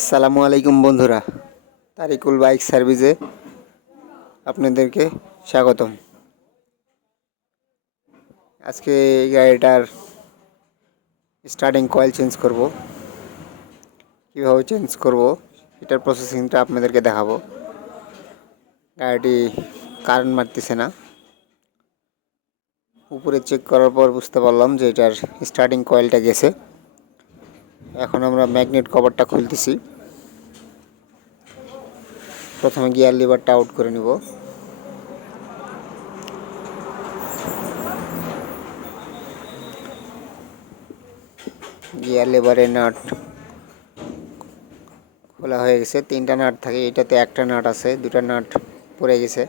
আসসালামু আলাইকুম বন্ধুরা, তারিকুল বাইক সার্ভিসে আপনাদেরকে স্বাগতম। আজকে এই গাড়িটার স্টার্টিং কয়েল চেঞ্জ করব, কীভাবে চেঞ্জ করব এটার প্রসেসিংটা আপনাদেরকে দেখাবো। গাড়িটি কারেন্ট মারতেছে না। উপরে চেক করার পর বুঝতে পারলাম যে এটার স্টার্টিং কয়েলটা গেছে। এখন আমরা ম্যাগনেট কভারটা খুলতেছি। প্রথমে গিয়ার লিভারটা আউট করে নিব। গিয়ার লিভারের নাট খোলা হয়ে গেছে। 3টা নাট থাকে, এটাতে একটা নাট আছে, 2টা নাট পড়ে গেছে।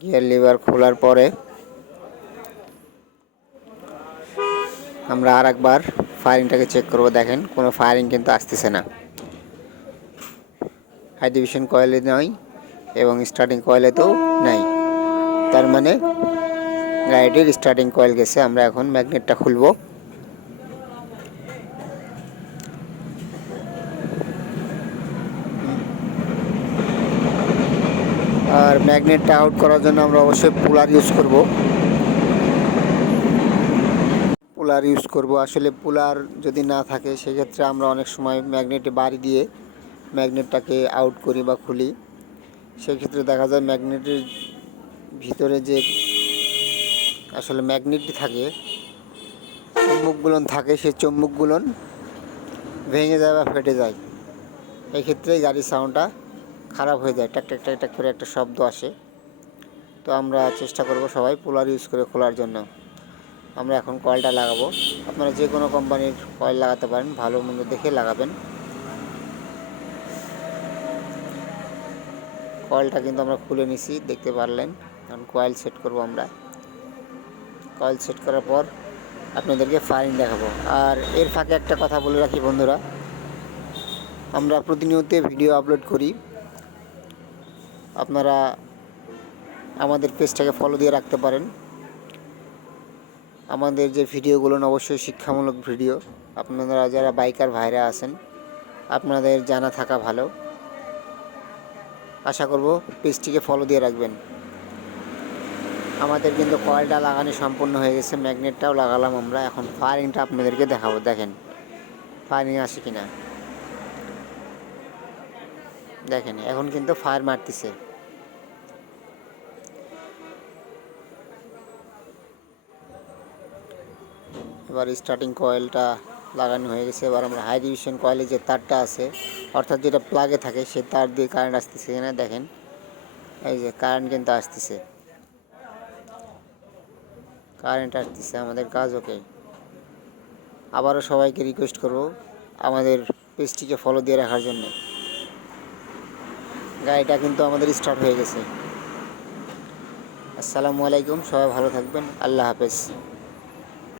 গিয়ার লিভার খোলার পরে আমরা আর একবার ফায়ারিংটাকে চেক করব। দেখেন কোনো ফায়ারিং কিন্তু আসতেছে না, হাই ডিভিশন কয়েলে নয় এবং স্টার্টিং কয়েলেতেও নাই। তার মানে গাড়িটির স্টার্টিং কয়েল গেছে। আমরা এখন ম্যাগনেটটা খুলব। আর ম্যাগনেটটা আউট করার জন্য আমরা অবশ্যই পুলার ইউজ করব। আসলে পুলার যদি না থাকে সেক্ষেত্রে আমরা অনেক সময় ম্যাগনেটে বাড়ি দিয়ে ম্যাগনেটটাকে আউট করি বা খুলি। সেক্ষেত্রে দেখা যায় ম্যাগনেটের ভিতরে যে আসলে ম্যাগনেটটি থাকে, চুম্বকগুলো থাকে, সেই চুম্বকগুলো ভেঙে যায় বা ফেটে যায়। এই ক্ষেত্রে গাড়ির সাউন্ডটা খারাপ হয়ে যায়, টাক টাক টাক টাক করে একটা শব্দ আসে। তো আমরা চেষ্টা করব সবাই পুলার ইউজ করে খোলার জন্য। আমরা এখন কয়েলটা লাগাবো। আপনারা যে কোনো কোম্পানির কয়েল লাগাতে পারেন, ভালো মন্দ দেখে লাগাবেন। কয়েলটা কিন্তু আমরা খুলে নিছি, দেখতে পারলেন। এখন কয়েল সেট করব আমরা। কয়েল সেট করার পর আপনাদেরকে ফায়ারিং দেখাবো। আর এর ফাঁকে একটা কথা বলে রাখি বন্ধুরা, আমরা প্রতিনিয়ত ভিডিও আপলোড করি। আপনারা আমাদের পেজটাকে ফলো দিয়ে রাখতে পারেন। আমাদের যে ভিডিওগুলো অবশ্যই শিক্ষামূলক ভিডিও। আপনারা যারা বাইকার ভাইরা আছেন, আপনাদের জানা থাকা ভালো। আশা করব পেজটিকে ফলো দিয়ে রাখবেন। আমাদের কিন্তু কয়েলটা লাগানো সম্পূর্ণ হয়ে গেছে, ম্যাগনেটটাও লাগালাম আমরা। এখন ফায়ারিংটা আপনাদেরকে দেখাবো। দেখেন ফায়ারিং আসে কিনা। দেখেন এখন কিন্তু ফায়ার মারতেছে। এবার স্টার্টিং কয়েলটা লাগানো হয়ে গেছে। এবার আমরা হাই ডিভিশন কয়েলে যে তারটা আছে, অর্থাৎ যেটা প্লাগে থাকে, সেই তার দিয়ে কারেন্ট আসতেছে কিনা দেখেন। এই যে কারেন্ট কিন্তু আসতেছে, কারেন্ট আসতেছে, আমাদের কাজ ওকে। আবারও সবাইকে রিকোয়েস্ট করব আমাদের পেজটিকে ফলো দিয়ে রাখার জন্য। গাড়িটা কিন্তু আমাদের স্টার্ট হয়ে গেছে। আসসালামু আলাইকুম, সবাই ভালো থাকবেন। আল্লাহ হাফেজ।